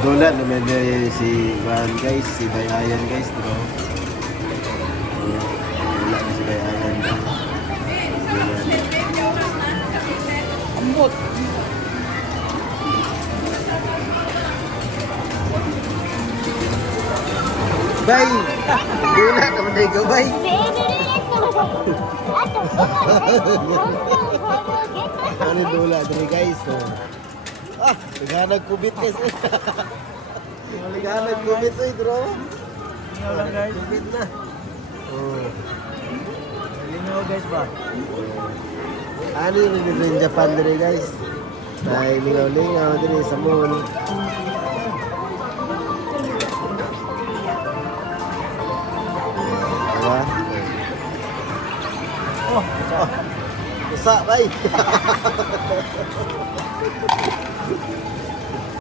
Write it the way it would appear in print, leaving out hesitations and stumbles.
Dula naman si Van guys, si Bayayan guys, bro. Dula na si Bayayan. Ambot. Bay! Dula naman na ikaw, bay! Ano dula dali guys, so. Ah, naghanag kubit kasi. Naghanag kubit oy, bro. Lingaw lang guys. Kubit na. Oh. Lingaw guys ba? Ano yung rin Japan dali guys? May lingaw-lingaw dali sa moon. Diba? Oh, Usa, bay!